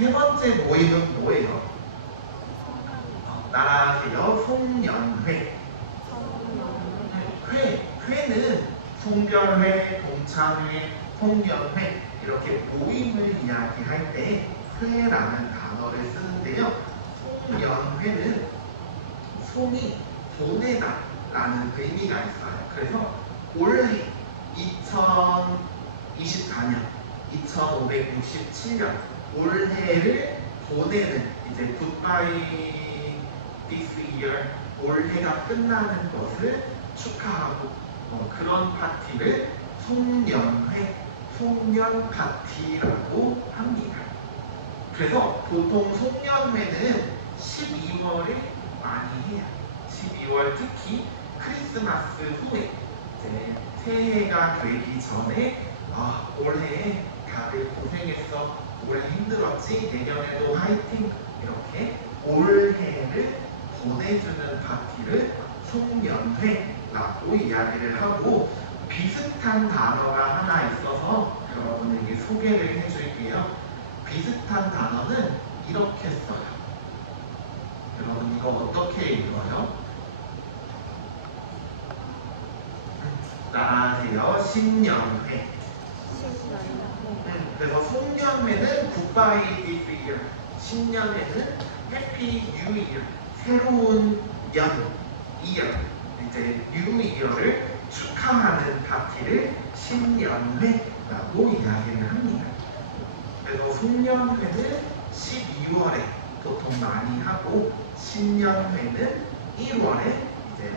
세 번째 모임은 뭐예요? 따라하세요. 송년회. 회는 송별회, 동창회, 송년회 이렇게 모임을 이야기할 때 회라는 단어를 쓰는데요. 송년회는 송이 보내다 라는 의미가 있어요. 그래서 올해 2024년 2567년 올해를 보내는 이제 굿바이 this year 올해가 끝나는 것을 축하하고 그런 파티를 송년회, 송년 파티라고 합니다. 그래서 보통 송년회는 12월에 많이 해요. 12월 특히 크리스마스 후에 이제 새해가 되기 전에 올해 다들 고생했어, 올해 힘들었지, 내년에도 화이팅 이렇게 올해를 보내주는 파티를 송년회라고 이야기를 하고 비슷한 단어가 하나 있어서 여러분에게 소개를 해줄게요. 비슷한 단어는 이렇게 써요. 여러분 이거 어떻게 읽어요? 따라하세요. 신년회. 그래서 송년회는 굿바이 디스 이어, 신년회는 해피 뉴 이어, 새로운 연, 이어, 이제 뉴 이어를 축하하는 파티를 신년회라고 이야기를 합니다. 그래서 송년회는 12월에 보통 많이 하고 신년회는 1월에 이제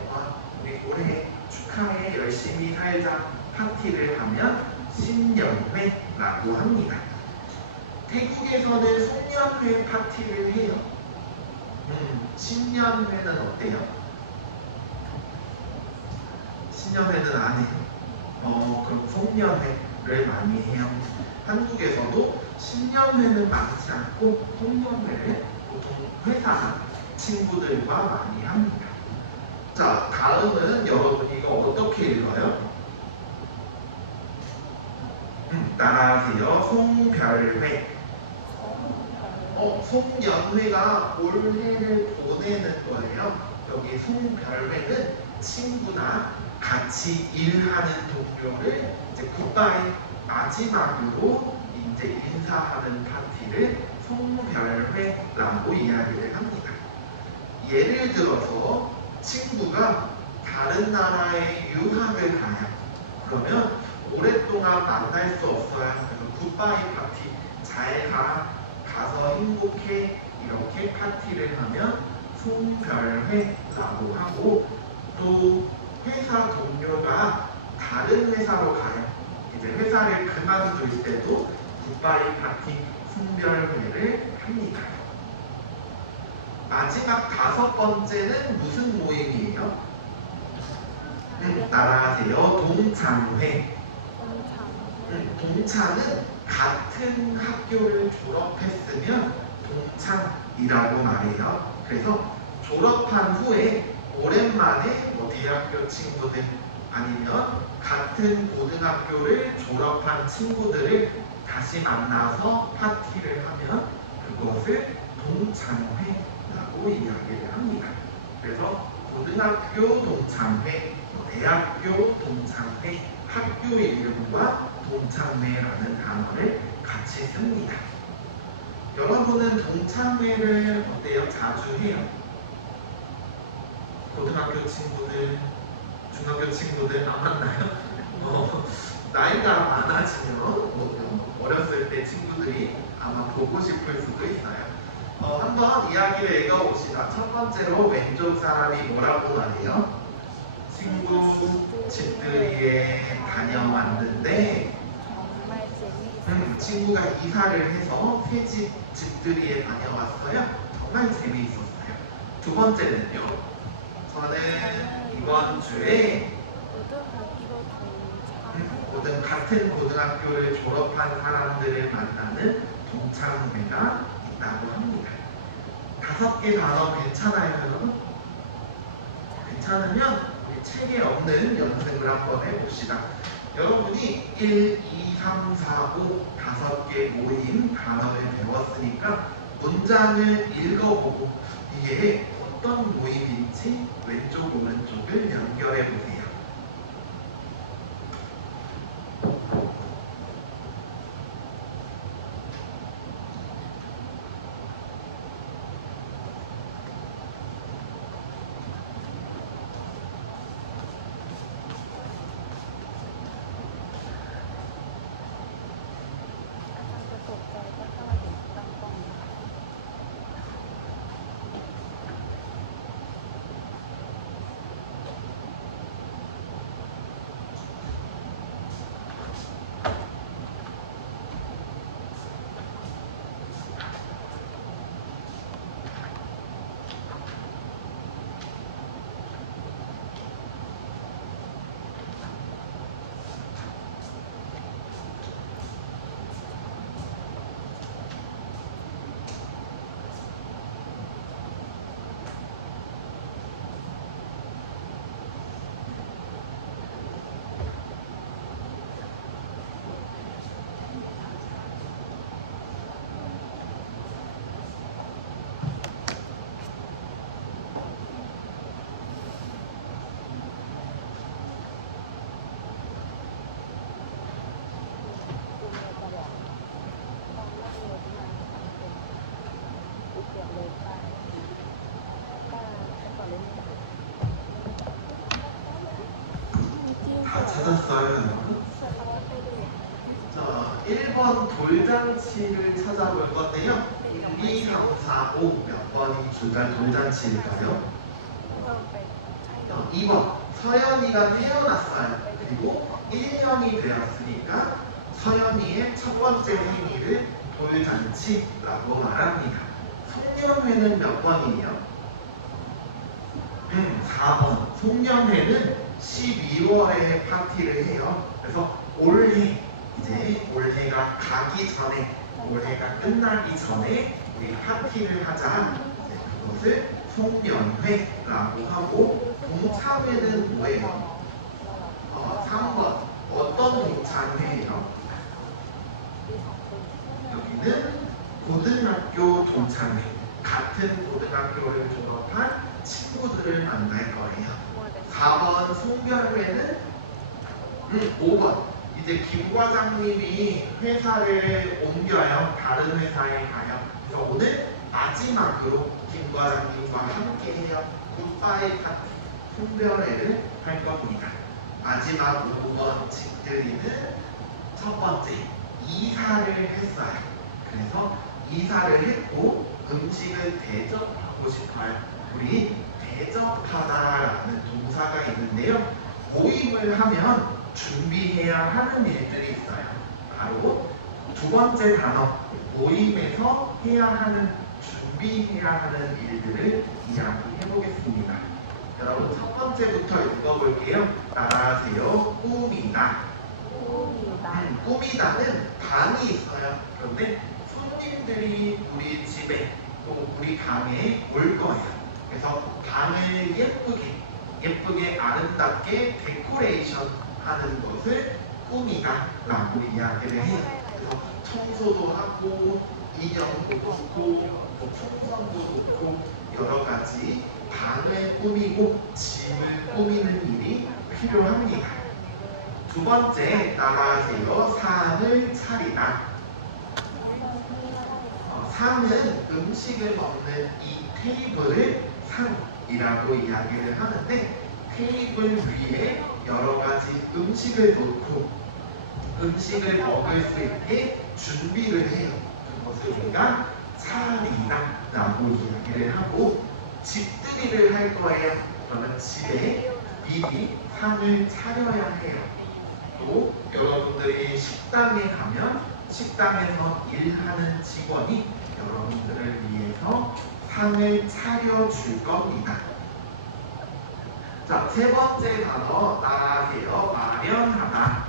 우리 올해 축하해 열심히 살자 파티를 하면 신년회라고 합니다. 태국에서는 송년회 파티를 해요. 신년회는 어때요? 신년회는 안 해요. 그럼 송년회를 많이 해요. 한국에서도 신년회는 많지 않고 송년회를 보통 회사 친구들과 많이 합니다. 자, 다음은 여러분 이거 어떻게 읽어요? 따라하세요. 송별회. 송년회가 올해를 보내는 거예요. 여기 송별회는 친구나 같이 일하는 동료를 이제 굿바이 마지막으로 이제 인사하는 파티를 송별회라고 이야기를 합니다. 예를 들어서 친구가 다른 나라에 유학을 가요. 그러면 오랫동안 만날 수 없어요. 그래서 굿바이 파티 잘 가서 행복해 이렇게 파티를 하면 송별회라고 하고 또 회사 동료가 다른 회사로 가요. 이제 회사를 그만둘 때도 굿바이 파티 송별회를 합니다. 마지막 5번째는 무슨 모임이에요? 따라하세요. 동창회. 동창은 같은 학교를 졸업했으면 동창이라고 말해요. 그래서 졸업한 후에 오랜만에 대학교 친구들 아니면 같은 고등학교를 졸업한 친구들을 다시 만나서 파티를 하면 그것을 동창회라고 이야기를 합니다. 그래서 고등학교 동창회, 대학교 동창회, 학교 이름과 동창회라는 단어를 같이 씁니다. 여러분은 동창회를 어때요? 자주 해요? 고등학교 친구들, 중학교 친구들 안 만나요? 나이가 많아지면 어렸을 때 친구들이 아마 보고 싶을 수도 있어요. 한번 이야기를 읽어봅시다. 첫 번째로 왼쪽 사람이 뭐라고 말해요? 친구 집들이에 다녀왔는데 친구가 이사를 해서 새 집들이에 다녀왔어요. 정말 재미있었어요. 두 번째는요. 저는 이번 주에 같은 고등학교를 졸업한 사람들을 만나는 동창회가 있다고 합니다. 5개 단어 괜찮아요, 여러분? 괜찮으면 책에 없는 연습을 한번 해봅시다. 여러분이 1, 2, 3, 4, 5 다섯 개 모임 단어를 배웠으니까 문장을 읽어보고 이게 어떤 모임인지 왼쪽 오른쪽을 연결해 보세요. 다 찾았어요, 여러분? 자, 1번 돌잔치를 찾아볼 건데요. 1, 2, 3, 4, 5 몇 번이 돌잔치일까요? 2번 서연이가 태어났어요. 그리고 1년이 되었으니까 서연이의 첫 번째 생일을 돌잔치라고 말합니다. 송년회는 몇 번이에요? 4번. 송년회는 12월에 파티를 해요. 그래서 올해, 이제 올해가 가기 전에, 올해가 끝나기 전에 우리 파티를 하자. 이제 그것을 송년회라고 하고, 동창회는 뭐예요? 3번. 어떤 동창회예요? 여기는 고등학교 동창회. 같은 고등학교를 졸업한 친구들을 만날 거예요. 4번 송별회는 5번. 이제 김 과장님이 회사를 옮겨요. 다른 회사에 가요. 그래서 오늘 마지막으로 김 과장님과 함께 해요. 굿바이 파티 송별회를 할 겁니다. 마지막 5번 집들이는 첫 번째 이사를 했어요. 그래서 이사를 했고 음식을 대접하고 싶어요. 우리 대접하다라는 동사가 있는데요. 모임을 하면 준비해야 하는 일들이 있어요. 바로 두 번째 단어, 모임에서 해야 하는, 준비해야 하는 일들을 이야기해 보겠습니다. 여러분 첫 번째부터 읽어볼게요. 따라하세요. 꾸미다. 꾸미다는 방이 있어요. 그런데 손님들이 우리 집에 또 우리 방에 올 거예요. 그래서 방을 예쁘게 아름답게 데코레이션 하는 것을 꾸미다 라고 이야기를 해요. 그래서 청소도 하고 인형도 놓고 풍선도 놓고 여러 가지 방을 꾸미고 집을 꾸미는 일이 필요합니다. 두 번째 따라하세요. 상을 차리다. 상은 음식을 먹는 이 테이블을 상이라고 이야기를 하는데, 테이블 위에 여러 가지 음식을 놓고 음식을 먹을 수 있게 준비를 해요. 그것을 우리가 차리다 라고 이야기를 하고, 집들이를 할 거예요. 그러면 집에 미리 상을 차려야 해요. 또 여러분들이 식당에 가면 식당에서 일하는 직원이 여러분들을 위해서 상을 차려줄 겁니다. 자, 세 번째 단어 따라하세요. 마련하다.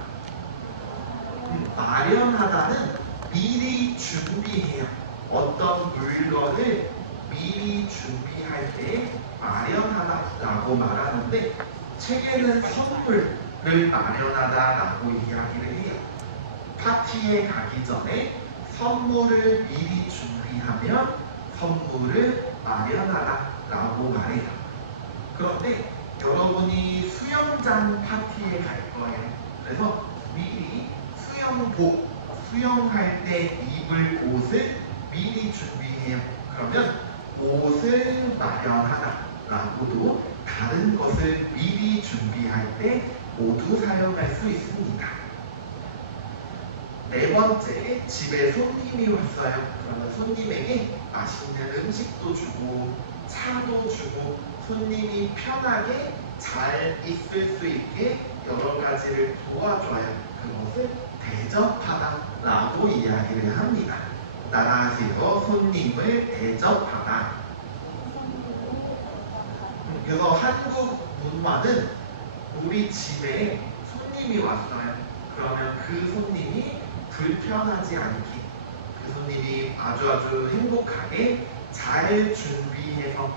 마련하다는 미리 준비해요. 어떤 물건을 미리 준비할 때 마련하다라고 말하는데, 책에는 선물 마련하다라고 이야기를 해요. 파티에 가기 전에 선물을 미리 준비하면 선물을 마련하다라고 말해요. 그런데 여러분이 수영장 파티에 갈 거예요. 그래서 미리 수영복, 수영할 때 입을 옷을 미리 준비해요. 그러면 옷을 마련하다라고도 다른 것을 미리 준비할 때 모두 사용할 수 있습니다. 네 번째, 집에 손님이 왔어요. 그러면 손님에게 맛있는 음식도 주고 차도 주고 손님이 편하게 잘 있을 수 있게 여러 가지를 도와줘요. 그것을 대접하다라고 이야기를 합니다. 따라하세요. 손님을 대접하다. 그래서 한국 문화는 우리 집에 손님이 왔어요. 그러면 그 손님이 불편하지 않게, 그 손님이 아주 행복하게 잘 준비해서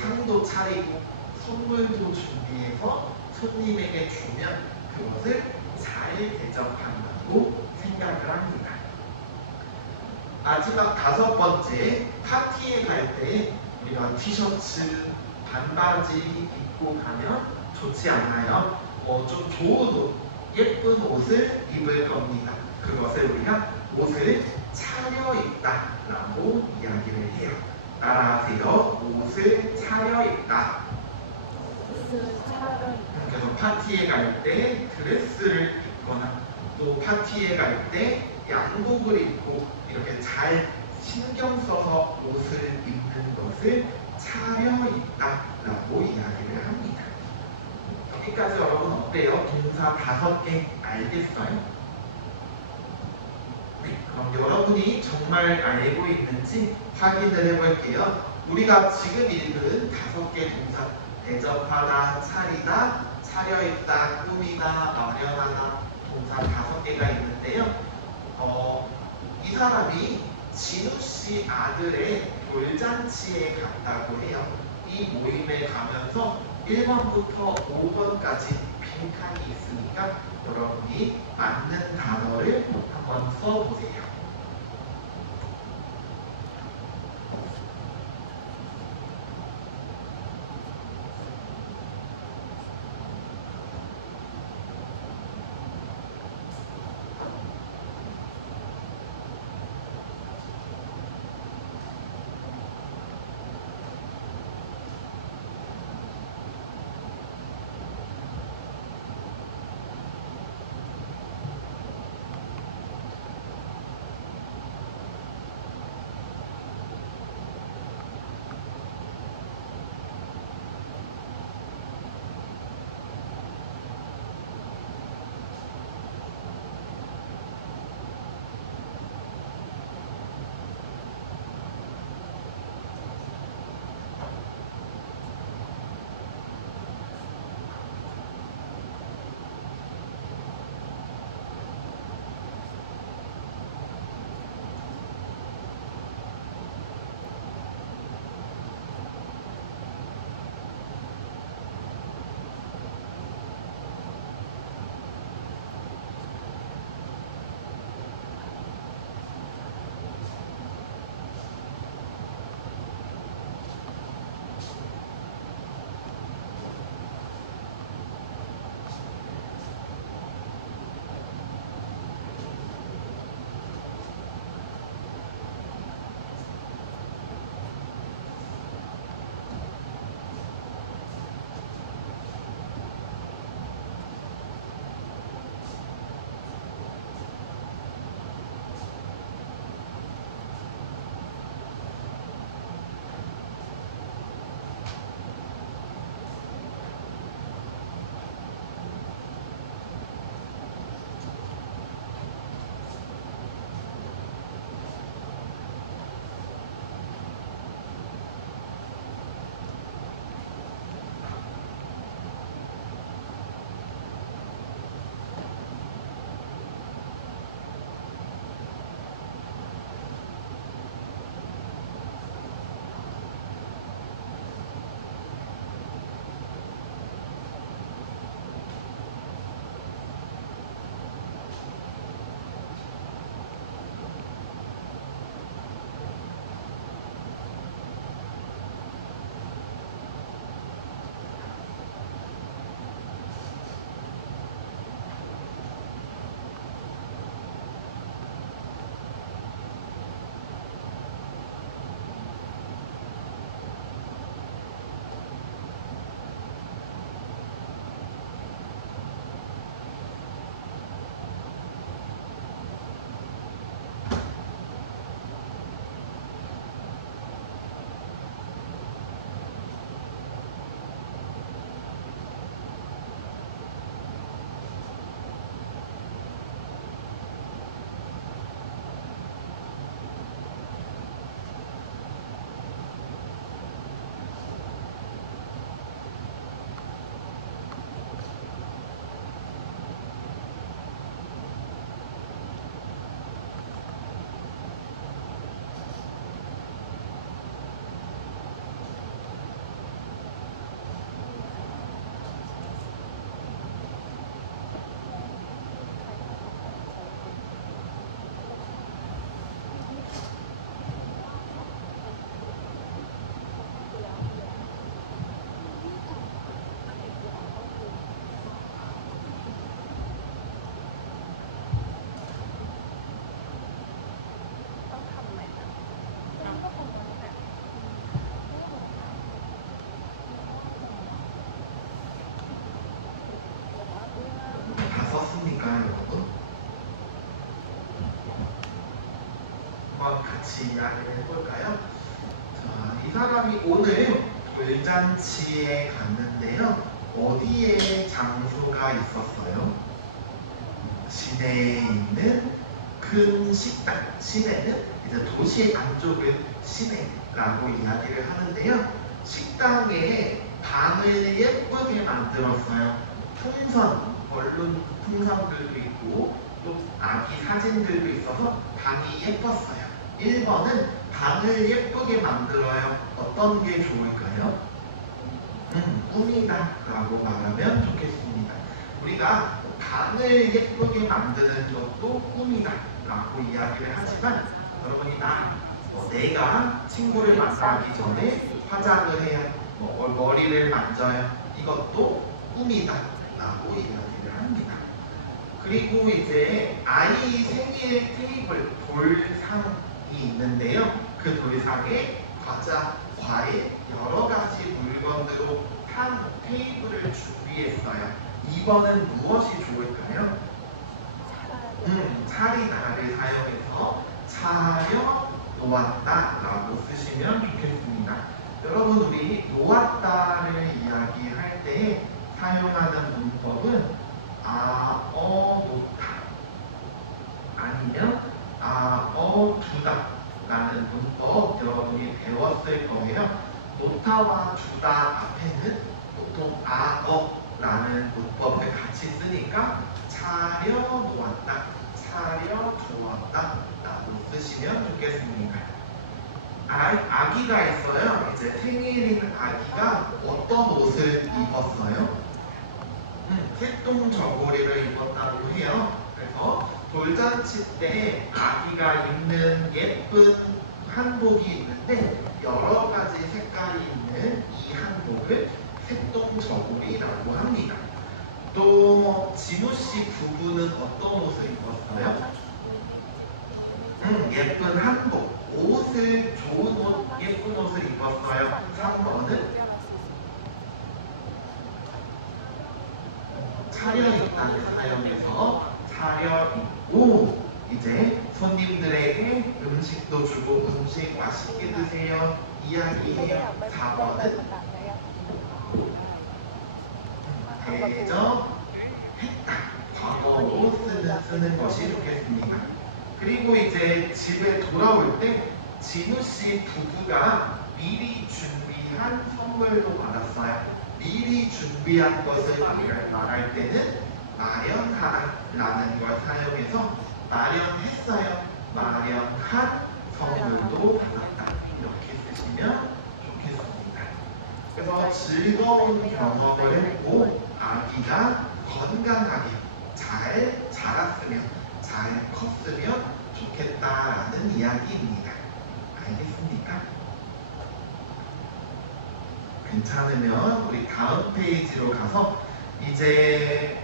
상도 차리고 선물도 준비해서 손님에게 주면 그것을 잘 대접한다고 생각을 합니다. 마지막 다섯 번째, 파티에 갈 때 우리가 티셔츠, 반바지 입고 가면 좋지 않나요? 좀 좋은 옷, 예쁜 옷을 입을 겁니다. 그것을 우리가 옷을 차려입다라고 이야기를 해요. 따라하세요. 옷을 차려입다. 그래서 파티에 갈 때 드레스를 입거나 또 파티에 갈 때 양복을 입고 이렇게 잘 신경 써서 옷을 입는 것을 차려입다라고 이야기를 합니다. 여기까지 여러분 어때요? 동사 5개 알겠어요? 네, 그럼 여러분이 정말 알고 있는지 확인을 해볼게요. 우리가 지금 읽은 5개 동사, 대접하다, 차리다, 차려입다, 꾸미다, 마련하다 동사 5개가 있는데요. 이 사람이 진우씨 아들의 돌잔치에 갔다고 해요. 이 모임에 가면서 1번부터 5번까지 빈칸이 있으니까 여러분이 맞는 단어를 한번 써보세요. 한번 같이 이야기를 해볼까요? 자, 이 사람이 오늘 돌잔치에 갔는데요. 어디에 장소가 있었어요? 시내에 있는 큰 식당. 시내는 이제 도시 안쪽을 시내라고 이야기를 하는데요. 식당에 방을 예쁘게 만들었어요. 풍선, 얼룩 풍선들도 있고 또 아기 사진들도 있어서 방이 예뻤어요. 1번은 방을 예쁘게 만들어요. 어떤 게 좋을까요? 꿈이다 라고 말하면 좋겠습니다. 우리가 방을 예쁘게 만드는 것도 꿈이다 라고 이야기를 하지만 여러분이 내가 친구를 만나기 전에 화장을 해야 머리를 만져요. 이것도 꿈이다 라고 이야기를 합니다. 그리고 이제 아이 생일 테이블 돌상이 있는데요. 그 돌상에 과자, 과일, 여러 가지 물건으로 한 테이블을 준비했어요. 2번은 무엇이 좋을까요? 차리다를 사용해서 차려 놓았다 라고 쓰시면 좋겠습니다. 여러분, 우리 놓았다를 이야기할 때 사용하는 문법은 놓다 아니면 두다 라는 문법 여러분이 배웠을 거예요. 놓다와 두다 앞에는 보통 라는 문법을 같이 쓰니까 차려 놓았다, 차려 두었다 라고 쓰시면 좋겠습니다. 아기가 있어요. 이제 생일인 아기가 어떤 옷을 입었어요? 새똥 저고리를 입었다고 해요. 그래서 돌잔치 때 아기가 입는 예쁜 한복이 있는데 여러 가지 색깔이 있는 이 한복을 새똥 저고리라고 합니다. 또 진우 씨 부부는 어떤 옷을 입었어요? 예쁜 한복, 좋은 옷, 예쁜 옷을 입었어요. 3번은 차려입다를 사용해서 차려입고 이제 손님들에게 음식도 주고 음식 맛있게 드세요 이야기해요. 4번은 대접했다, 과거로 쓰는 것이 좋겠습니다. 그리고 이제 집에 돌아올 때 진우 씨 부부가 미리 준비한 선물도 받았어요. 미리 준비한 것을 말할 때는 마련하다라는 걸 사용해서 마련했어요, 마련한 선물도 받았다 이렇게 쓰시면 좋겠습니다. 그래서 즐거운 경험을 했고 아기가 건강하게 잘 자랐으면 잘 컸으면 좋겠다라는 이야기입니다. 알겠습니까? 괜찮으면 우리 다음 페이지로 가서 이제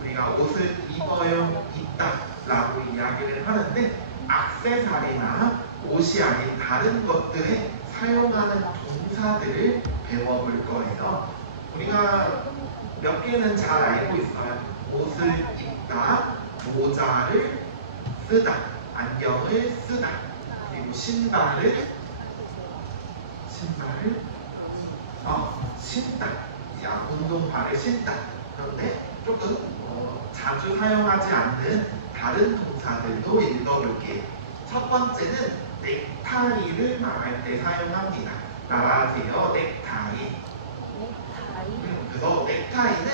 우리가 옷을 입어요, 입다 라고 이야기를 하는데 액세서리나 옷이 아닌 다른 것들에 사용하는 동사들을 배워볼 거예요. 우리가 몇 개는 잘 알고 있어요. 옷을 입다, 모자를 쓰다, 안경을 쓰다, 그리고 신발을 신다, 운동화를 신다. 그런데 조금 자주 사용하지 않는 다른 동사들도 읽어볼게요. 첫 번째는 넥타이를 말할 때 사용합니다. 따라하세요. 넥타이. 그래서 넥타이는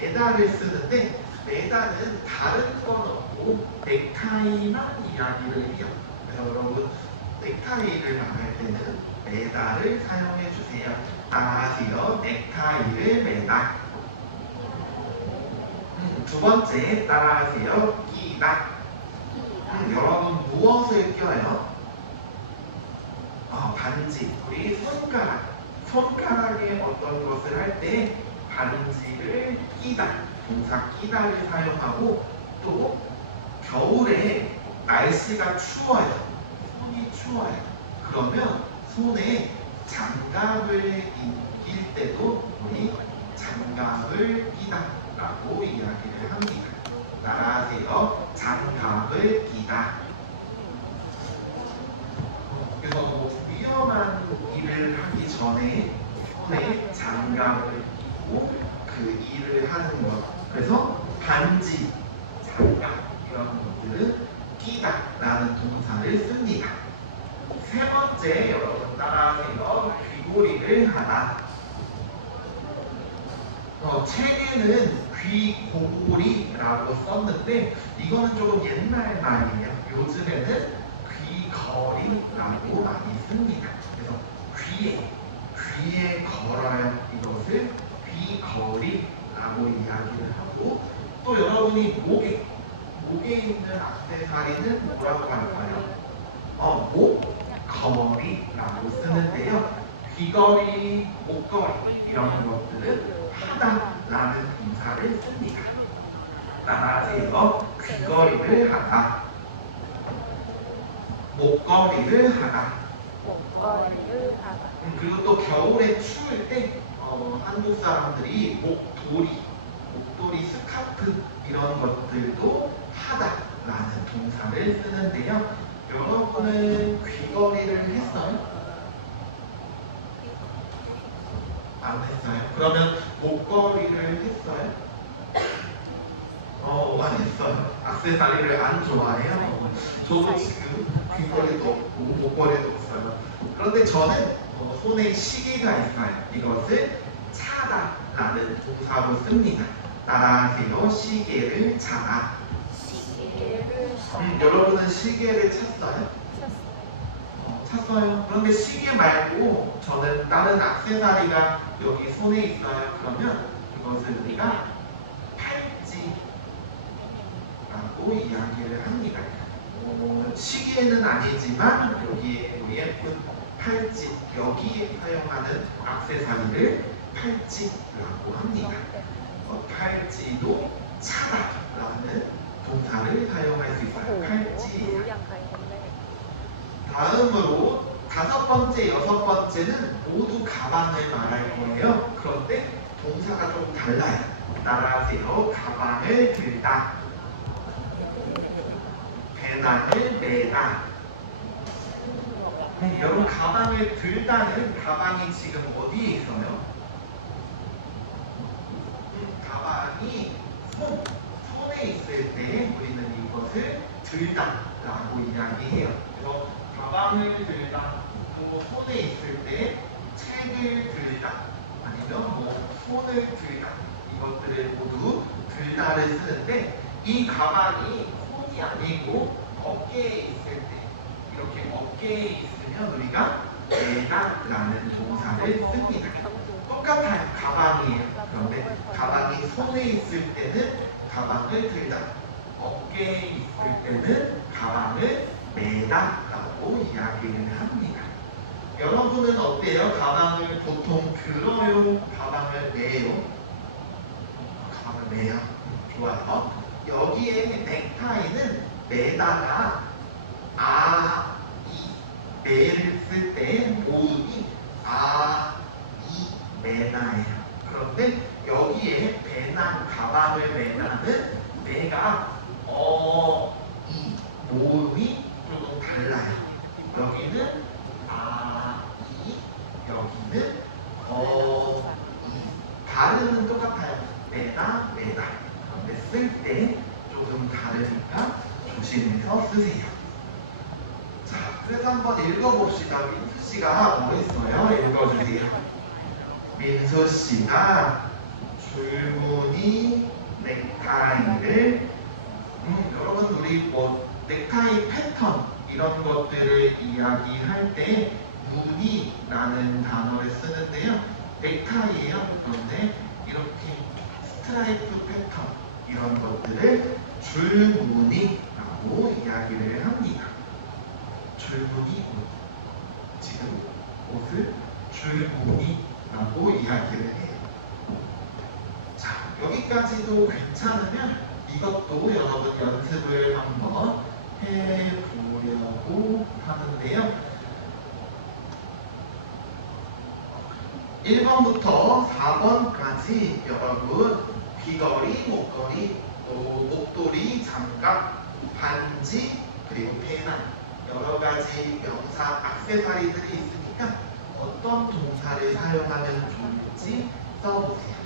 메달을 쓰는데 메달은 다른 건 없고 넥타이만 이야기를 해요. 그래서 여러분 넥타이를 말할 때는 메달을 사용해 주세요. 따라하세요. 넥타이를 매다. 두 번째 따라하세요. 끼다. 여러분 무엇을 껴요? 반지. 우리 손가락에 어떤 것을 할 때 반지를 끼다, 동사 끼다를 사용하고 또 겨울에 날씨가 추워요. 손이 추워요. 그러면 손에 장갑을 끼일 때도 우리 장갑을 끼다 라고 이야기를 합니다. 따라하세요. 장갑을 끼다. 일을 하기 전에 손에 장갑을 끼고 그 일을 하는 것. 그래서 반지, 장갑 이런 것들은 끼다라는 동사를 씁니다. 세 번째, 여러분 따라하세요. 귀걸이를 하다. 책에는 귀고리라고 썼는데 이거는 조금 옛날 말이에요. 요즘에는 귀걸이라고 많이 씁니다. 그래서 귀에 걸어요. 이것을 귀걸이라고 이야기를 하고, 또 여러분이 목에 있는 액세서리는 뭐라고 할까요? 목걸이라고 쓰는데요. 귀걸이, 목걸이 이런 것들은 하다라는 동사를 씁니다. 따라하세요. 귀걸이를 하다, 목걸이를 하다. 목걸이를 하다. 그리고 또 겨울에 추울 때 한국 사람들이 목도리, 스카프 이런 것들도 하다라는 동사를 쓰는데요. 여러분은 귀걸이를 했어요? 안 했어요? 그러면 목걸이를 했어요? 안 했어요. 액세서리를 안 좋아해요. 저도 지금 귀걸이도 없고 목걸이도 없어요. 그런데 저는 손에 시계가 있어요. 이것을 차다라는 동사로 씁니다. 따라하세요. 시계를 차다. 시계를 여러분은 시계를 찼어요? 찼어요. 그런데 시계 말고 저는 다른 액세서리가 여기 손에 있어요. 그러면 이것을 우리가 팔찌라고 이야기를 합니다. 시계는 아니지만 여기에 예쁜 팔찌, 여기에 사용하는 액세서리를 팔찌라고 합니다. 팔찌도 차다라는 동사를 사용할 수 있어요. 팔찌. 다음으로 다섯 번째, 여섯 번째는 모두 가방을 말할 거예요. 그런데 동사가 좀 달라요. 따라하세요. 가방을 들다, 배낭을 메다. 여러분 가방을 들다는 가방이 지금 어디에 있어요? 가방이 손에 있을 때 우리는 이것을 들다라고 이야기해요. 그래서 가방을 들다, 또 손에 있을 때 책을 들다, 아니면 손을 들다, 이것들을 모두 들다를 쓰는데, 이 가방이 손이 아니고 어깨에 있을 때, 이렇게 어깨에 있으면 우리가 메다라는 동사를 씁니다. 똑같아요. 가방이에요. 그런데 가방이 손에 있을 때는 가방을 들다, 어깨에 있을 때는 가방을 메다라고 이야기를 합니다. 여러분은 어때요? 가방을 보통 들어요? 가방을 메요? 가방을 메요. 좋아요. 여기에 넥타이는 메다가 메를 쓸 때 모음이 메다예요. 그런데 여기에 배낭, 가방을 메다는 메가 모음이 조금 달라요. 여기는 여기는 발음은 똑같아요. 메다. 그런데 쓸 때 조금 다르니까 조심해서 쓰세요. 자, 그래서 한번 읽어봅시다. 민수 씨가 뭐 했어요? 읽어주세요. 민수 씨가 줄무늬 넥타이를 여러분 우리 넥타이 패턴 이런 것들을 이야기할 때 무늬라는 단어를 쓰는데요. 넥타이예요. 그런데 이렇게 스트라이프 패턴 이런 것들을 줄무늬라고 이야기를 합니다. 줄무늬 옷. 지금 옷을 줄무늬라고 이야기를 해요. 자, 여기까지도 괜찮으면 이것도 여러분 연습을 한번 해보려고 하는데요. 1번부터 4번까지 여러분 귀걸이, 목걸이, 또 목도리, 장갑, 반지, 그리고 배낭 여러 가지 명사, 액세서리들이 있으니까 어떤 동사를 사용하면 좋을지 써보세요.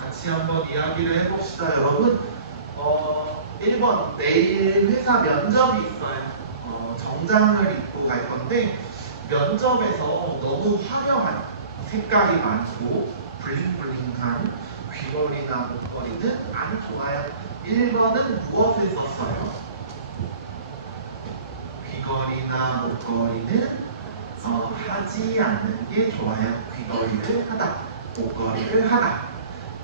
같이 한번 이야기를 해봅시다, 여러분. 1번, 내일 회사 면접이 있어요. 정장을 입고 갈 건데, 면접에서 너무 화려한 색깔이 많고 블링블링한 귀걸이나 목걸이는 안 좋아요. 1번은 무엇을 썼어요? 귀걸이나 목걸이는 하지 않는 게 좋아요. 귀걸이를 하다, 목걸이를 하다.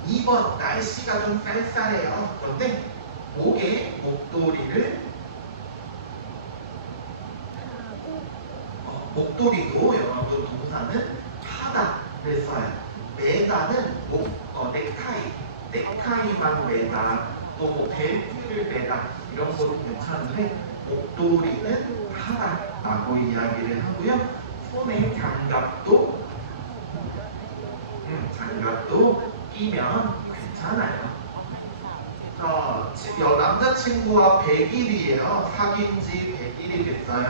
2번, 날씨가 좀 쌀쌀해요. 그런데 목에 목도리를 목도리도 여러분 동사는 하다를 써요. 매다는 넥타이만 매다, 또 뭐 벨트를 매다 이런 것도 괜찮은데 목도리는 하다라고 이야기를 하고요. 손에 장갑도 끼면 괜찮아요. 남자친구와 100일이에요. 사귄 지 100일이 됐어요.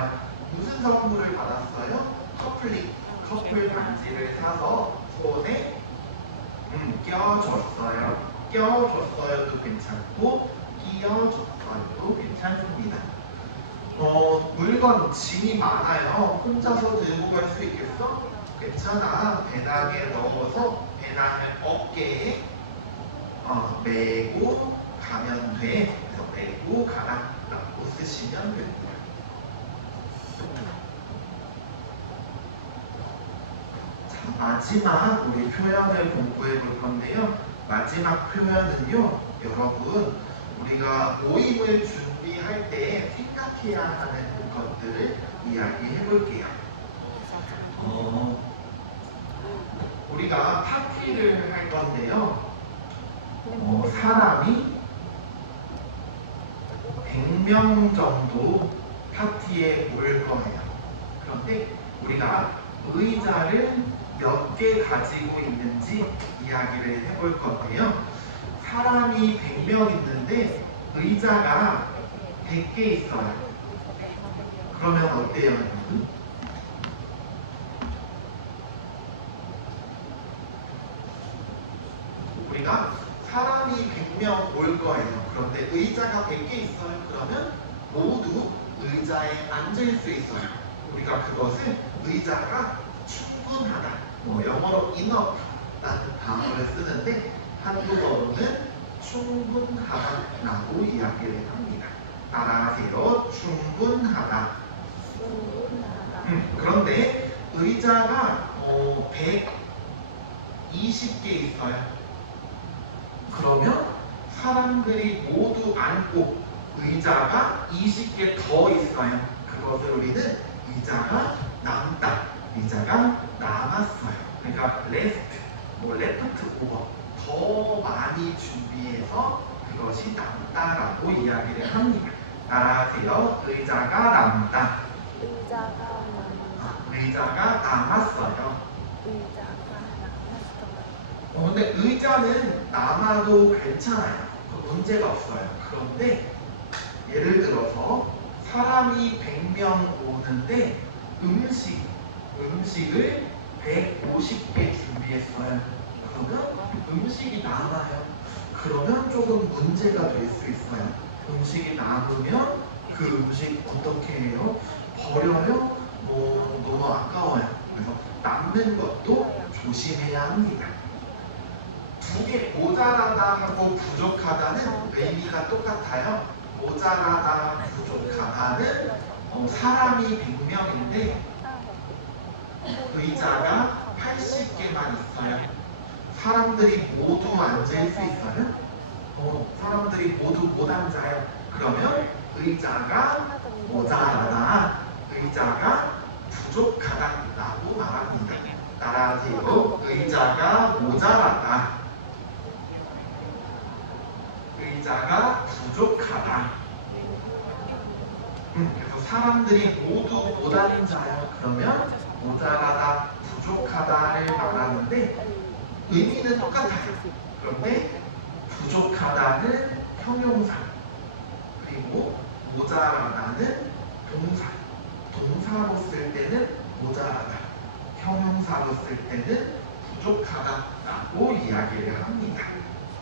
무슨 선물을 받았어요? 커플 반지를 사서 손에 껴줬어요. 껴줬어요도 괜찮고 끼워줬어요도 괜찮습니다. 물건 짐이 많아요. 혼자서 들고 갈 수 있겠어? 괜찮아. 배낭에 넣어서 배낭을 어깨에 메고 가면 돼. 그래서 메고 가라라고 쓰시면 됩니다. 자, 마지막 우리 표현을 공부해 볼 건데요. 마지막 표현은요, 여러분, 우리가 모임을 준비할 때 생각해야 하는 것들을 이야기해 볼게요. 우리가 파티를 할 건데요. 사람이 100명 정도 파티에 올 거예요. 그런데 우리가 의자를 몇 개 가지고 있는지 이야기를 해볼 건데요. 사람이 100명 있는데 의자가 100개 있어요. 그러면 어때요, 여러분? 우리가 사람이 100명 올 거예요. 그런데 의자가 100개 있어요. 그러면 모두 의자에 앉을 수 있어요. 우리가 그것을 의자가 충분하다, 영어로 enough라는 단어를 쓰는데 한국어로는 충분하다라고 이야기를 합니다. 따라하세요. 충분하다. 그런데 의자가 120개 있어요. 그러면 사람들이 모두 앉고 의자가 20개 더 있어요. 그것을 우리는 의자가 남다, 의자가 남았어요. 그러니까 left, left over, 더 많이 준비해서 그것이 남다라고 이야기를 합니다. 따라하세요. 의자가 남다. 의자가 남다. 의자가 남았어요. 의자가 남았어요. 근데 의자는 남아도 괜찮아요. 문제가 없어요. 그런데 예를 들어서 사람이 100명 오는데 음식을 150개 준비했어요. 그러면 음식이 남아요. 그러면 조금 문제가 될 수 있어요. 음식이 남으면 그 음식 어떻게 해요? 버려요? 너무 아까워요. 그래서 남는 것도 조심해야 합니다. 두 개 모자라다 하고 부족하다는 의미가 똑같아요. 모자라다, 부족하다는 사람이 100명인데 의자가 80개만 있어요. 사람들이 모두 앉을 수 있어요? 사람들이 모두 못 앉아요. 그러면 의자가 모자라다, 의자가 부족하다라고 말합니다. 따라하세요. 의자가 모자라다. 의자가 부족하다. 그래서 사람들이 모두 못 앉아요. 그러면 모자라다, 부족하다를 말하는데 의미는 똑같아요. 그런데 부족하다는 형용사, 그리고 모자라다는 동사. 동사로 쓸 때는 모자라다, 형용사로 쓸 때는 부족하다라고 이야기를 합니다.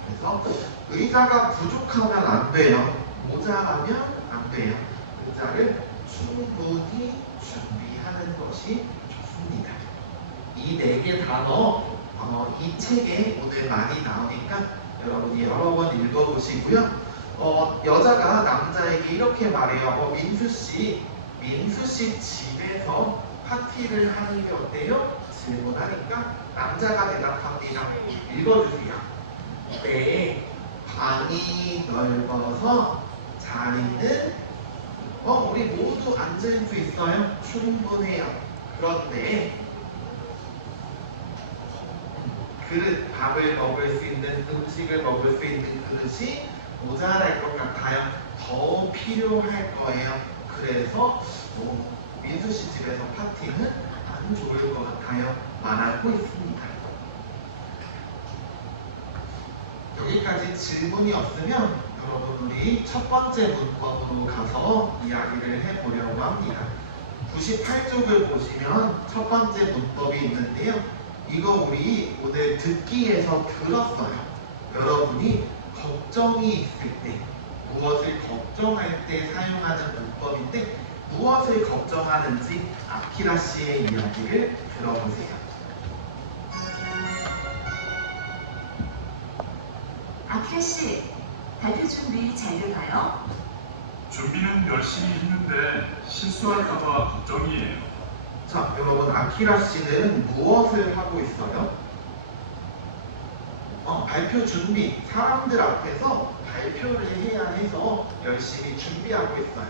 그래서 의자가 부족하면 안 돼요. 모자라면 안 돼요. 의자를 충분히 준비하는 것이 좋습니다. 이 4개 단어 이 책에 오늘 많이 나오니까 여러분이 여러 번 읽어보시고요. 여자가 남자에게 이렇게 말해요. 민수 씨 집에서 파티를 하는 게 어때요? 질문하니까 남자가 대답합니다. 읽어주세요. 네, 방이 넓어서 자리는 우리 모두 앉을 수 있어요. 충분해요. 그런데 그릇, 밥을 먹을 수 있는, 음식을 먹을 수 있는 그릇이 모자랄 것 같아요. 더 필요할 거예요. 그래서 민수 씨 집에서 파티는 안 좋을 것 같아요. 말하고 있습니다. 여기까지 질문이 없으면 여러분 우리 첫 번째 문법으로 가서 이야기를 해보려고 합니다. 98쪽을 보시면 첫 번째 문법이 있는데요. 이거 우리 오늘 듣기에서 들었어요. 여러분이 걱정이 있을 때, 무엇을 걱정할 때 사용하는 문법인데 무엇을 걱정하는지 아키라 씨의 이야기를 들어보세요. 아키라 씨, 발표 준비 잘 되나요? 준비는 열심히 했는데 실수할까봐 걱정이에요. 자, 여러분 아키라 씨는 무엇을 하고 있어요? 발표 준비, 사람들 앞에서 발표를 해야 해서 열심히 준비하고 있어요.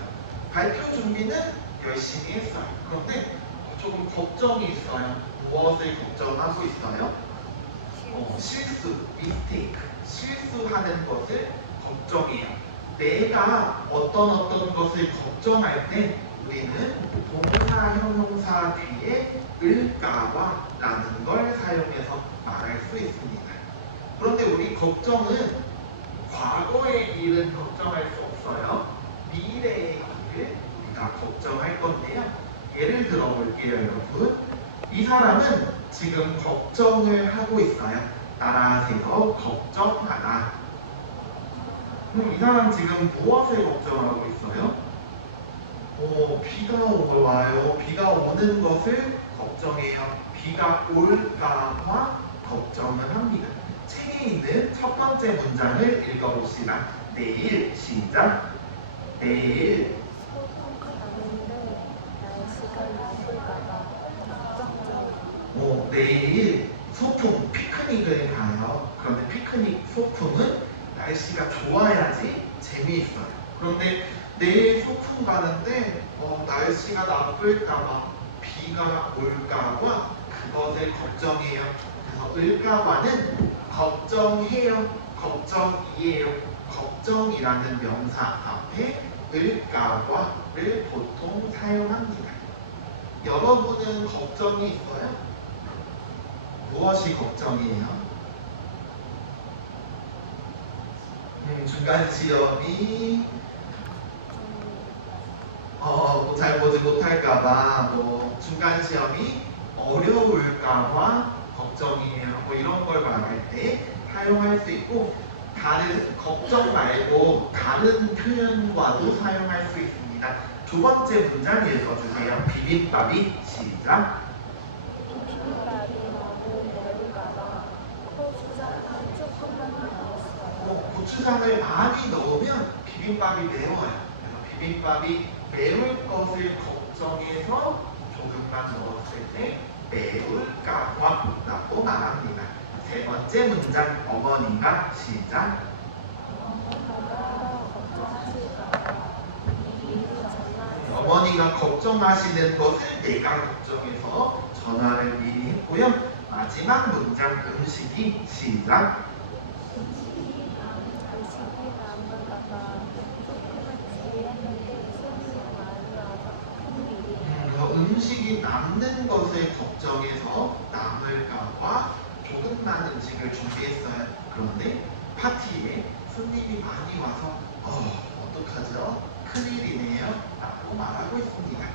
발표 준비는 열심히 했어요. 그런데 조금 걱정이 있어요. 무엇을 걱정하고 있어요? 실수, mistake, 실수하는 것을 걱정해요. 내가 어떤 것을 걱정할 때 우리는 동사, 형용사 뒤에 을까봐 라는 걸 사용해서 말할 수 있습니다. 그런데 우리 걱정은 과거의 일은 걱정할 수 없어요. 미래의 일을 우리가 걱정할 건데요. 예를 들어 볼게요, 여러분. 이 사람은 지금 걱정을 하고 있어요. 따라하세요. 걱정하다. 이 사람 지금 무엇을 걱정하고 있어요? 비가 와요. 비가 오는 것을 걱정해요. 비가 올까봐 걱정을 합니다. 책에 있는 첫 번째 문장을 읽어봅시다. 내일 시작. 내일 소풍 가는데 날씨가 나쁠까봐 걱정 중이에요. 내일 소풍 피크닉을 가요. 그런데 피크닉 소풍은 날씨가 좋아야지 재미있어요. 그런데 내일 소풍 가는데 날씨가 나쁠까봐 비가 올까봐 그것을 걱정해요. 그래서 을까봐는 걱정해요, 걱정이에요. 걱정이라는 명사 앞에 을까봐를 보통 사용합니다. 여러분은 걱정이 있어요? 무엇이 걱정이에요? 중간 시험이 잘 보지 못할까봐, 중간 시험이 어려울까봐 걱정이에요. 이런 걸 말할 때 사용할 수 있고, 다른 걱정 말고 다른 표현과도 사용할 수 있습니다. 두 번째 문장 읽어주세요. 비빔밥이 시작. 비빔밥이 너무 매울까봐 고추장을 조금만 넣었어요. 고추장을 많이 넣으면 비빔밥이 매워요. 그래서 비빔밥이 매울 것을 걱정해서 조금만 넣었을 때 매울까봐 라고 말합니다. 세 번째 문장 어머니가 시작. 엄마가 걱정하실까봐 미리 전화해서 어머니가 걱정하시는 것을 내가 걱정해서 전화를 미리 했고요. 마지막 문장 음식이 시작. 음식이 남을까봐 조그맣게 했는데 손이 많이 와서 큰일이에요. 음식이 남는 것을 걱정해서 남을까봐 조금만 음식을 준비했어요. 그런데 파티에 손님이 많이 와서 어떡하죠? 큰일이네요 라고 말하고 있습니다.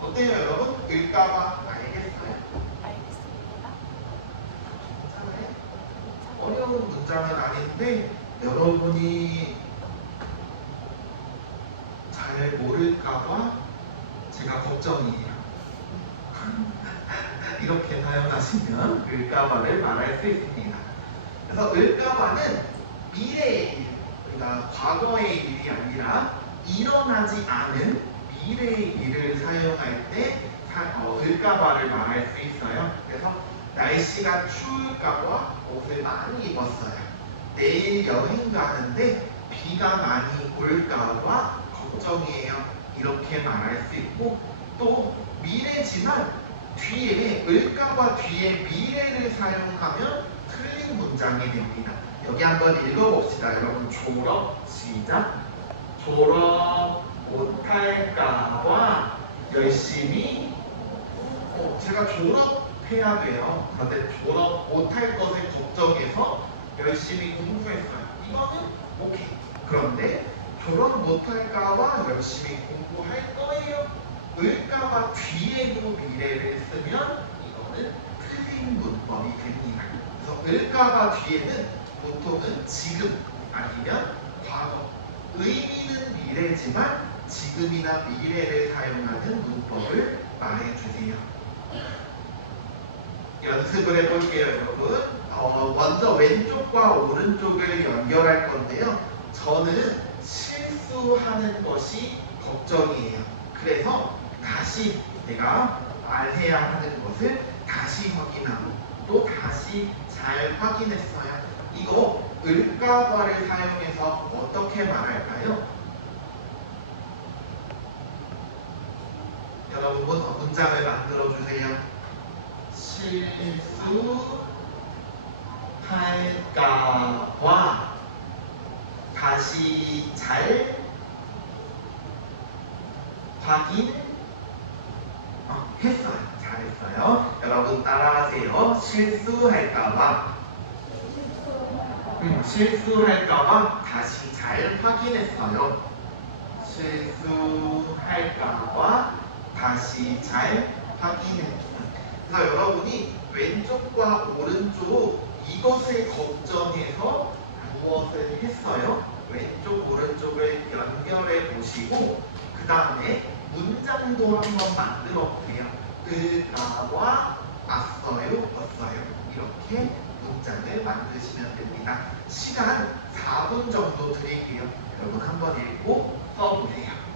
어때요 여러분? 을까봐 알겠어요? 알겠습니다. 괜찮아요? 어려운 문장은 아닌데 여러분이 잘 모를까봐 제가 걱정이에요. 이렇게 사용하시면 을까봐를 말할 수 있습니다. 그래서 을까봐는 미래의 일, 그러니까 과거의 일이 아니라 일어나지 않은 미래의 일을 사용할 때 을까봐를 말할 수 있어요. 그래서 날씨가 추울까봐 옷을 많이 입었어요. 내일 여행 가는데 비가 많이 올까봐 걱정이에요. 이렇게 말할 수 있고, 또 미래지만 뒤에 을까봐 뒤에 미래를 사용하면 틀린 문장이 됩니다. 여기 한번 읽어봅시다. 여러분 졸업 시작. 졸업 못할까봐 열심히 제가 졸업해야 돼요. 그런데 졸업 못할 것을 걱정해서 열심히 공부했어요. 이거는 오케이. 그런데 졸업 못할까봐 열심히 공부할 거예요. 을까봐 뒤에도 미래를 쓰면 이거는 틀린 문법이 됩니다. 그래서 을까봐 뒤에는 보통은 지금 아니면 과거, 의미는 미래지만 지금이나 미래를 사용하는 문법을 말해주세요. 연습을 해볼게요 여러분. 먼저 왼쪽과 오른쪽을 연결할 건데요. 저는 실수하는 것이 걱정이에요. 그래서 다시 내가 말해야 하는 것을 다시 확인하고 또 다시 잘 확인했어요. 이거 을까봐를 사용해서 어떻게 말할까요? 여러분 문장을 만들어 주세요. 실수할까봐 다시 잘 했어요. 잘했어요. 여러분 따라하세요. 실수할까봐 다시 잘 확인했어요. 실수할까봐 다시 잘 확인했어요. 그래서 여러분이 왼쪽과 오른쪽 이것을 걱정해서 무엇을 했어요? 왼쪽 오른쪽을 연결해 보시고 그 다음에 문장도 한번 만들어 보세요. 을까봐 왔어요, 왔어요. 이렇게 문장을 만드시면 됩니다. 시간 4분 정도 드릴게요. 여러분 한번 읽고 써보세요.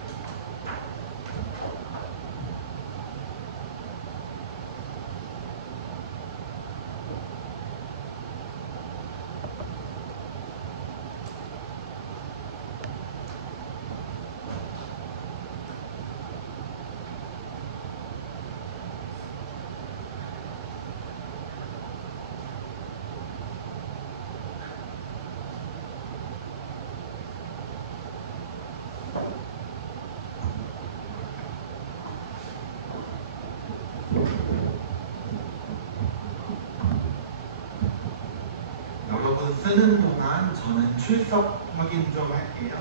여러분 쓰는 동안 저는 출석 확인 좀 할게요.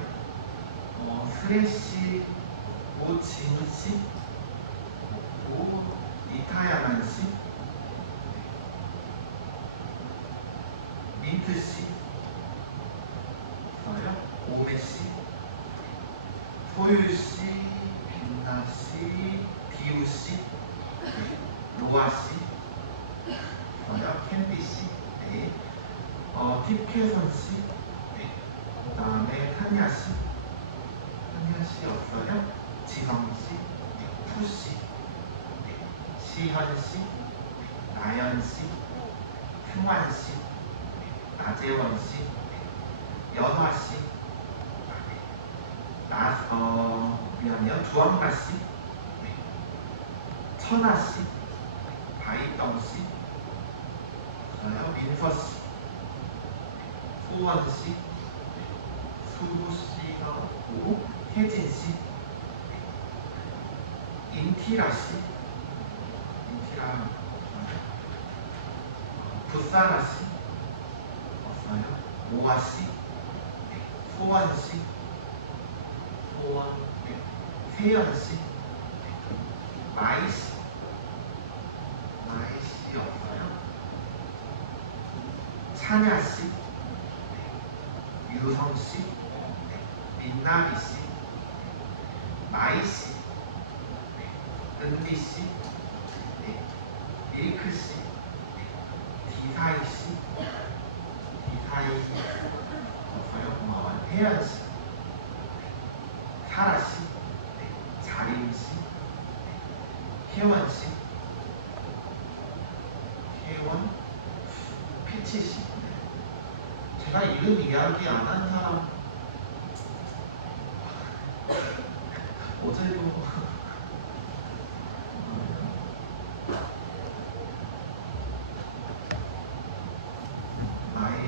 스레시, 오진씨, 이타야만씨, 민트씨, 있어요? 오메씨, 소율씨, 빛나씨, 비우씨, 로아씨, 있어요? 캔디씨, 네. 팁캐선씨, 네. 그 다음에 탄야씨, 탄야씨 없어요? 지성씨, 네. 푸씨, 네. 시현씨, 네. 나연씨, 승환씨, 네. 나재원씨, 네. 연화씨, 미안해요. 주황가씨, 네. 천하씨, 바이덩씨, 민서씨, 소원씨, 수루씨가 없고 혜진씨, 인티라씨, 인티라 부사라씨 없어요. 모아씨, 소원씨, 소원, 세연씨, 마이씨, 마이씨 없어요. 찬야씨, 유성씨, 민나기씨, 마이씨, 은비씨, 밀크씨, 디사이씨, 디사이 없어요. 고마워요. 혜연씨, 사라씨, 자림씨, 혜원씨, 혜원, 피치씨. 제가 이름 이야기 안 한 사람 어제도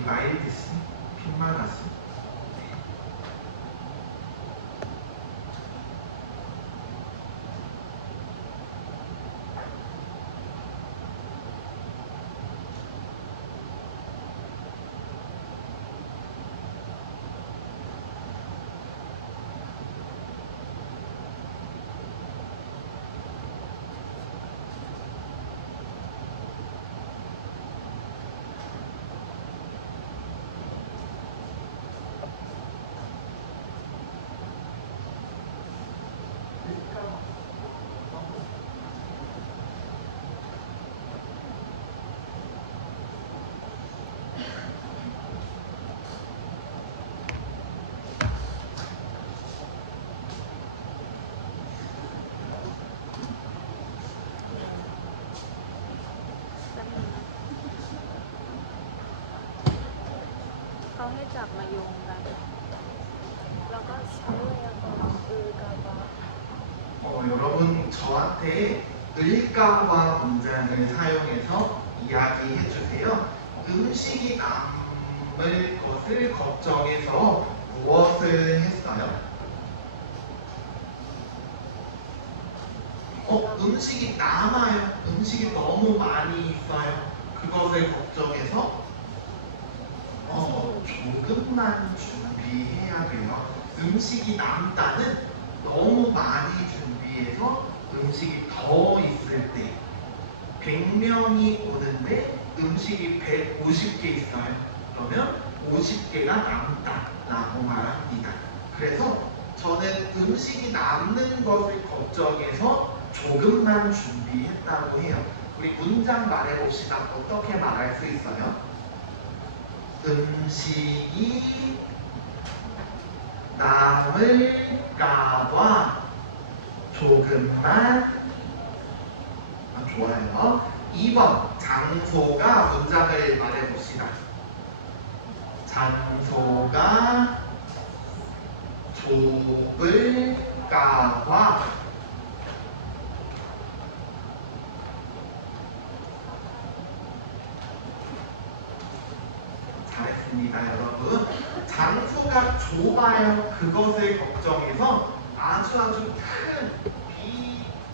마일드씨, 핀마가씨.เขาให้จับมาโยงกัน แล้วก็ใช้ไวยากรณ์กับว่า 여러분 저한테 을가와 문장을 사용해서 이야기해 주세요. 음식이 남을 것을 걱정해서 무엇을 했어요? 음식이 남아요. 음식이 너무 많이 있어요. 그것을 걱정해서 조금만 준비해야 돼요. 음식이 남다는 너무 많이 준비해서 음식이 더 있을 때 100명이 오는데 음식이 150개 있어요. 그러면 50개가 남다라고 말합니다. 그래서 저는 음식이 남는 것을 걱정해서 조금만 준비했다고 해요. 우리 문장 말해봅시다. 어떻게 말할 수 있어요? 음식이 남을까봐 조금만. 좋아요. 2번 장소가 문장을 말해봅시다. 장소가 좁을까봐. 잘했습니다, 여러분. 장소가 좁아요. 그것을 걱정해서 아주 큰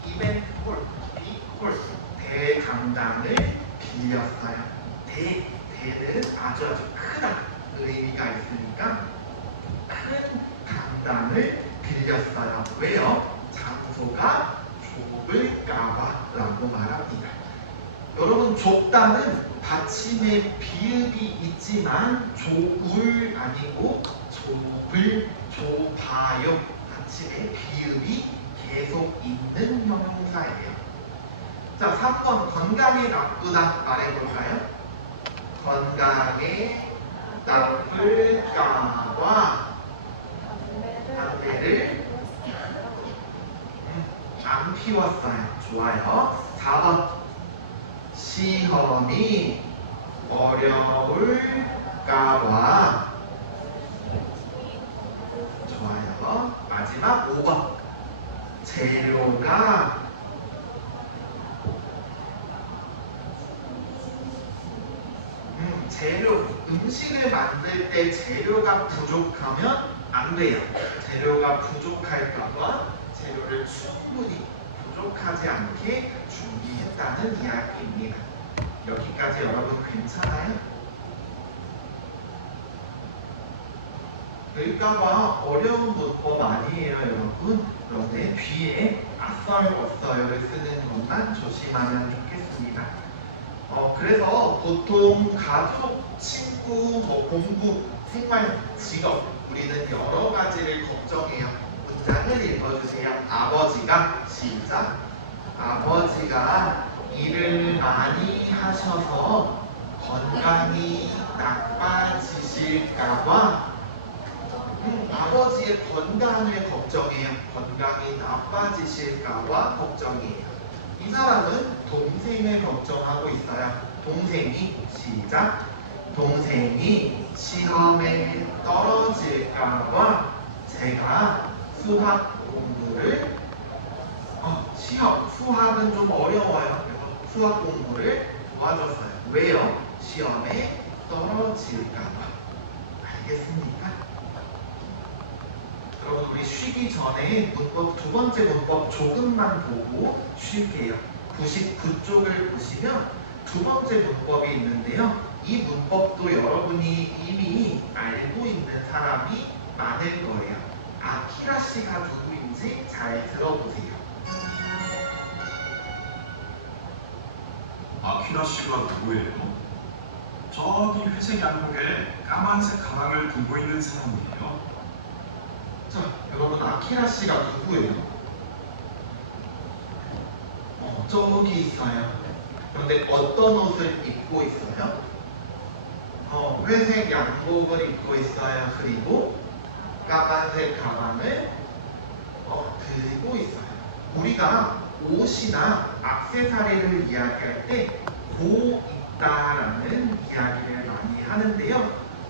이벤트 홀, 빅홀, 대강당을 빌렸어요. 대는 아주 크다 의미가 있으니까 큰 강당을 빌렸어요. 왜요? 장소가 좁을까봐 라고 말합니다. 여러분, 좁다는 받침에 비읍이 있지만 좁을 아니고 좁을, 좁아요. 받침에 비읍이 계속 있는 형용사예요. 자, 3번 건강에 나쁘다 말해볼까요? 건강에 나쁠까봐 담배를 안 피웠어요. 좋아요. 4번 시험이 어려울까봐. 좋아요. 마지막 5번 재료가 음식을 만들 때 재료가 부족하면 안 돼요. 재료가 부족할까봐 재료를 충분히 부족하지 않게 준비했다는 이야기입니다. 여기까지 여러분 괜찮아요? 그럴까봐 어려운 문법 아니에요, 여러분. 그런데 뒤에 아써요 쓰는 것만 조심하면 좋겠습니다. 그래서 보통 가족, 친구, 공부, 생활, 직업 우리는 여러 가지를 걱정해요. 문장을 읽어주세요. 아버지가 시작. 아버지가 일을 많이 하셔서 건강이 나빠지실까봐. 아버지의 건강을 걱정해요. 건강이 나빠지실까봐 걱정이에요. 이 사람은 동생을 걱정하고 있어요. 동생이 시작. 동생이 시험에 떨어질까봐 제가 수학 공부를 수학은 좀 어려워요. 그래서 수학 공부를 도와줬어요. 왜요? 시험에 떨어질까봐. 알겠습니까? 여러분, 우리 쉬기 전에 문법 두 번째 문법 조금만 보고 쉴게요. 99쪽을 보시면 두 번째 문법이 있는데요. 이 문법도 여러분이 이미 알고 있는 사람이 많을 거예요. 아키라 씨가 누구인지 잘 들어보세요. 아키라 씨가 누구예요? 저기 회색 양복에 까만색 가방을 들고 있는 사람이에요. 자, 여러분, 아키라 씨가 누구예요? 저기 있어요. 그런데 어떤 옷을 입고 있어요? 회색 양복을 입고 있어요. 그리고 까만색 가방을 들고 있어요. 우리가 옷이나 액세서리를 이야기할 때 고 있다라는 이야기를 많이 하는데요.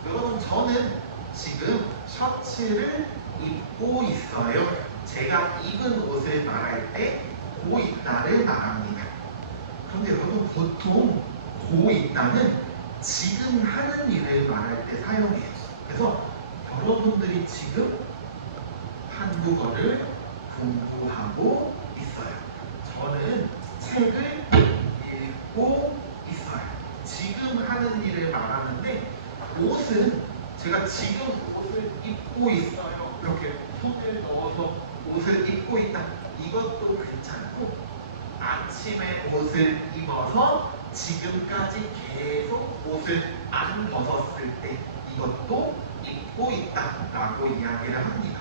여러분, 저는 지금 셔츠를 입고 있어요. 제가 입은 옷을 말할 때 고 있다를 말합니다. 그런데 여러분, 보통 고 있다는 지금 하는 일을 말할 때 사용해요. 그래서 여러분들이 지금 한국어를 공부하고 있어요. 저는 책을 읽고 있어요. 지금 하는 일을 말하는데 옷은 제가 지금 옷을 입고 있어요. 이렇게 손을 넣어서 옷을 입고 있다. 이것도 괜찮고, 아침에 옷을 입어서 지금까지 계속 옷을 안 벗었을 때 이것도 입고 있다라고 이야기를 합니다.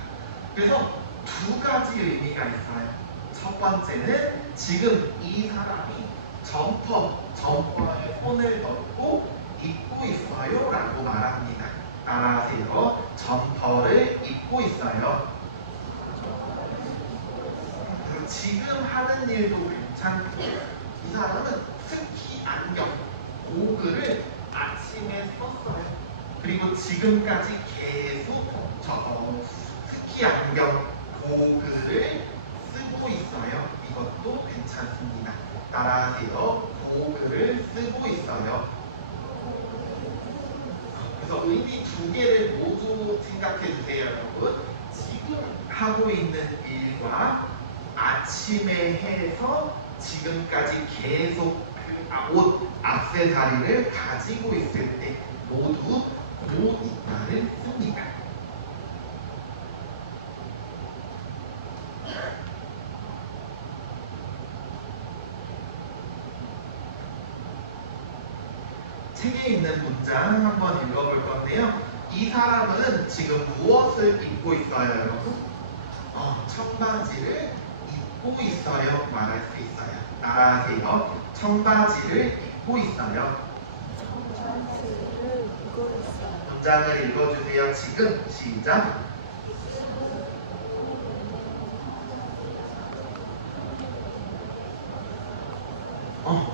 그래서 두 가지 의미가 있어요. 첫 번째는 지금 이 사람이 점퍼에 손을 넣고 입고 있어요 라고 말합니다. 따라하세요. 점퍼를 입고 있어요. 그리고 지금 하는 일도 괜찮고 이 사람은 스키 안경, 고글을 아침에 썼어요. 그리고 지금까지 계속 스키 안경, 고글을 쓰고 있어요. 이것도 괜찮습니다. 따라하세요. 고글을 쓰고 있어요. 그래서 의미 두 개를 모두 생각해 주세요, 여러분. 지금 하고 있는 일과 아침에 해서 지금까지 계속 옷, 액세서리를 가지고 있을 때 모두 고 있다를 씁니다. 책에 있는 문장 한번 읽어볼 건데요. 이 사람은 지금 무엇을 입고 있어요, 여러분? 청바지를 입고 있어요. 말할 수 있어요. 따라하세요. 청바지를 입고 있어요. 청바지를 입고 있어요. 문장을 읽어주세요. 지금 시작.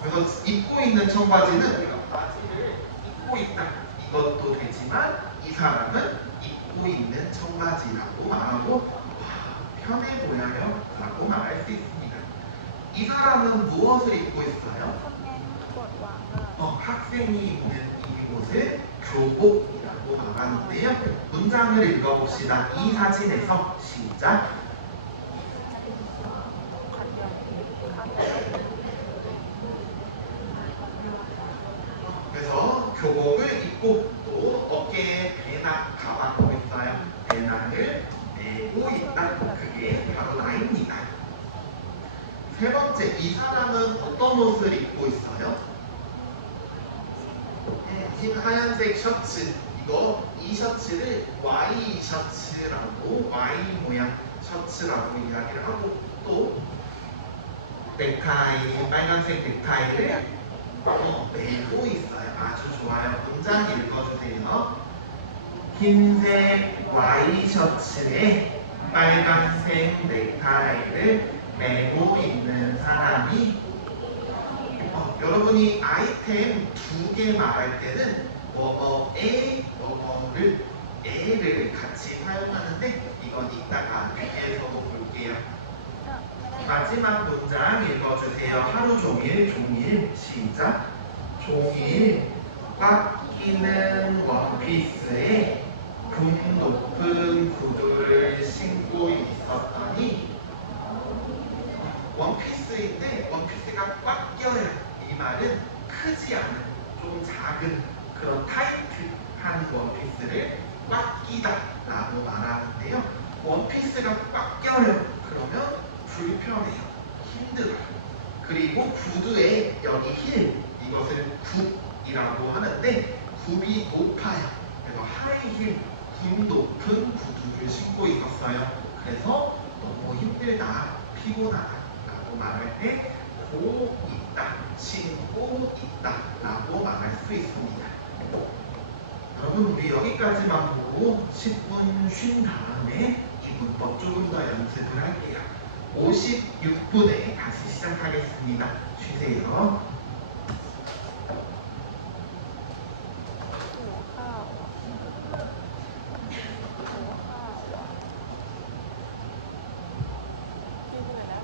그래서 입고 있는 청바지는 우리가 바지를 입고 있다. 이것도 되지만 이 사람은 입고 있는 청바지라고 말하고 편해 보여요 라고 말할 수 있습니다. 이 사람은 무엇을 입고 있어요? ทำไมกดวางอ่ะ 학생이 입는 이곳을 교복이라고 말하는데요. 문장을 읽어봅시다. 이 사진에서 시작. 그래서 교복을 입고 또 어깨에 배낭 가방도 있어요. 배낭을 메고 있다. 그게 바로 나입니다. 세 번째, 이 사람은 어떤 옷을 입고 있어요? 흰 하얀색 셔츠. 이 셔츠를 Y 셔츠라고, Y 모양 셔츠라고 이야기를 하고, 또 넥타이, 빨간색 넥타이를 메고 있어요. 아주 좋아요. 문장 읽어주세요. 흰색 Y 셔츠에 빨간색 넥타이를 메고 있는 사람이 여러분이 아이템 두 개 말할 때는 뭐뭐에 뭐뭐를 에를 같이 사용하는데 이건 이따가 위에서 볼게요. 마지막 문장 읽어주세요. 하루 종일 시작. 종일 꽉 끼는 원피스에 금 높은 구두를 신고 있었더니 원피스인데 원피스가 꽉 껴요. 이 말은 크지 않은 좀 작은 그런 타이트한 원피스를 꽉 끼다 라고 말하는데요. 원피스가 꽉 껴요. 그러면 불편해요. 힘들어요. 그리고 구두에 여기 힐, 이것을 굽이라고 하는데 굽이 높아요. 그래서 하이힐, 굽 높은 구두를 신고 있었어요. 그래서 너무 힘들다, 피곤하다 라고 말할 때 고 있다, 신고 있다 라고 말할 수 있습니다. 여러분, 우리 여기까지만 보고 10분 쉰 다음에 이 문법 조금 더 연습을 할게요. 56분에 다시 시작하겠습니다. 쉬세요. หิวข้าวอ่ะหิวข้าวอ่ะกินเลยนะ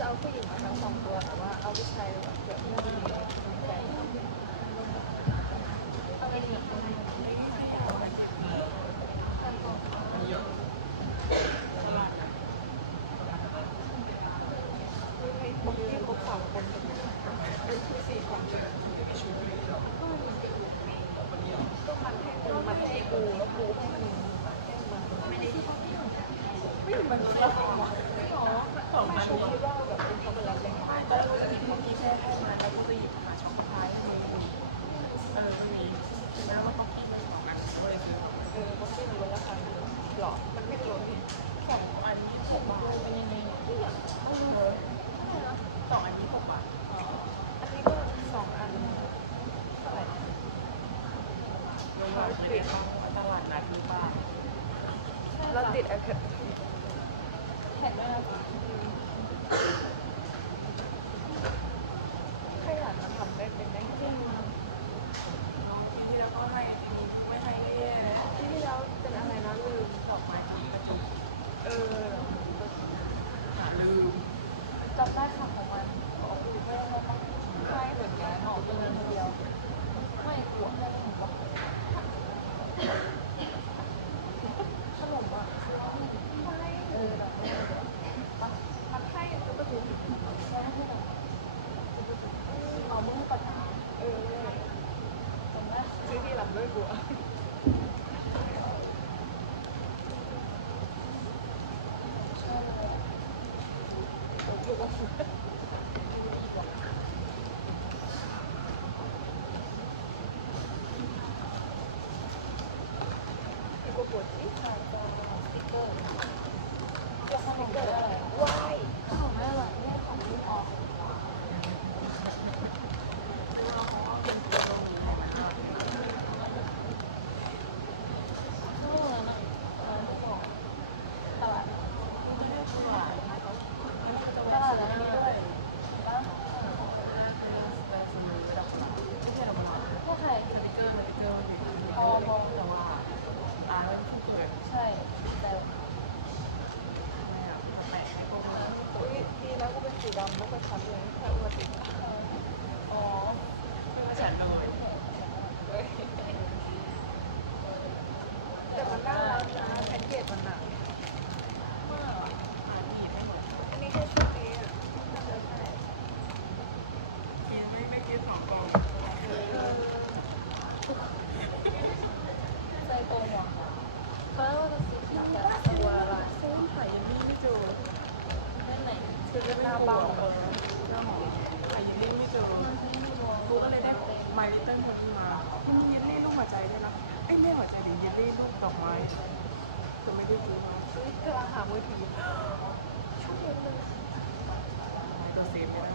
จะเอาผู้หญิงมาทั้งสองตัวแต่ว่าเอาผู้ชายแบบเกิดเรื่องนี้แฟนเอาไปดีบอกที่ครบสามคนสี่คนก็มันให้กูแล้วกูให้มันไม่ได้ไม่มันเราของมันคิดว่าแบบเป็นช็อกโกแลตเลยแต่เราจะหยิบพวกนี้แค่ให้มันแล้วก็จะหยิบมาช็อกโกแลตให้มันมีถึงแม้ว่าเขาคิดไม่ของมันก็เลยซื้อเขาคิดมันลดราคาหรอมันไม่ลดของอันนี้6 บาทเป็นยังไงที่อย่าง2 อันนี้6 บาทอันนี้ก็2 อันเท่าไหร่เราไม่ได้เข้าตลาดนัดหรือเปล่าเราติดไอแพดเห็นด้วยนะขยันมันทำได้เป็นได้จริงปีที่แล้วก็ให้ไม่ให้แย่ปีที่แล้วเป็นอะไรนะลืมดอกไม้ทำกระจุกลืมจำได้ค่ะของมันของกูไม่ได้ต้องให้เหมือนกันออกตัวเดียวไม่กลัวไม่ต้องบอกขนมอ่ะไม่แบบมันให้แล้วก็ถือแล้วให้แบบเอามือปัดจำได้ซื้อที่หลังด้วยบัวกูปวดที่ขาจะสติ๊กเกอร์จะสติ๊กเกอร์อะไรว้ายของแม่หวานแม่ของลูกออกใช่แต่ดีแล้วก็เป็นสีดำไม่เป็นชั้นเลยแค่อุบัติเหตุอ๋อเป็นชั้นเลยแต่มันน่ารักนะแพ็กเกจมันหนักมากอ่ะอันนี้แค่ชุดนี้อ่ะน่าจะใช่ไม่คิด2 กล่องใจตรงว่ะเขาเรียกว่าจะสีดำแต่ตัวอะไรส้มไข่ยังไม่เจอนั่นไหนคือหน้าบ้าหน้าหอมไข่ยังไม่เจอกูก็เลยได้My Little Pony มามันมีเยลลี่รูปหัวใจด้วยนะไอ้ไม่หัวใจหรือเยลลี่รูปดอกไม้จะไม่ได้ซื้อมาซื้อกำลังหามือถือชุดเดียวเลยตัวเซฟไม่ได้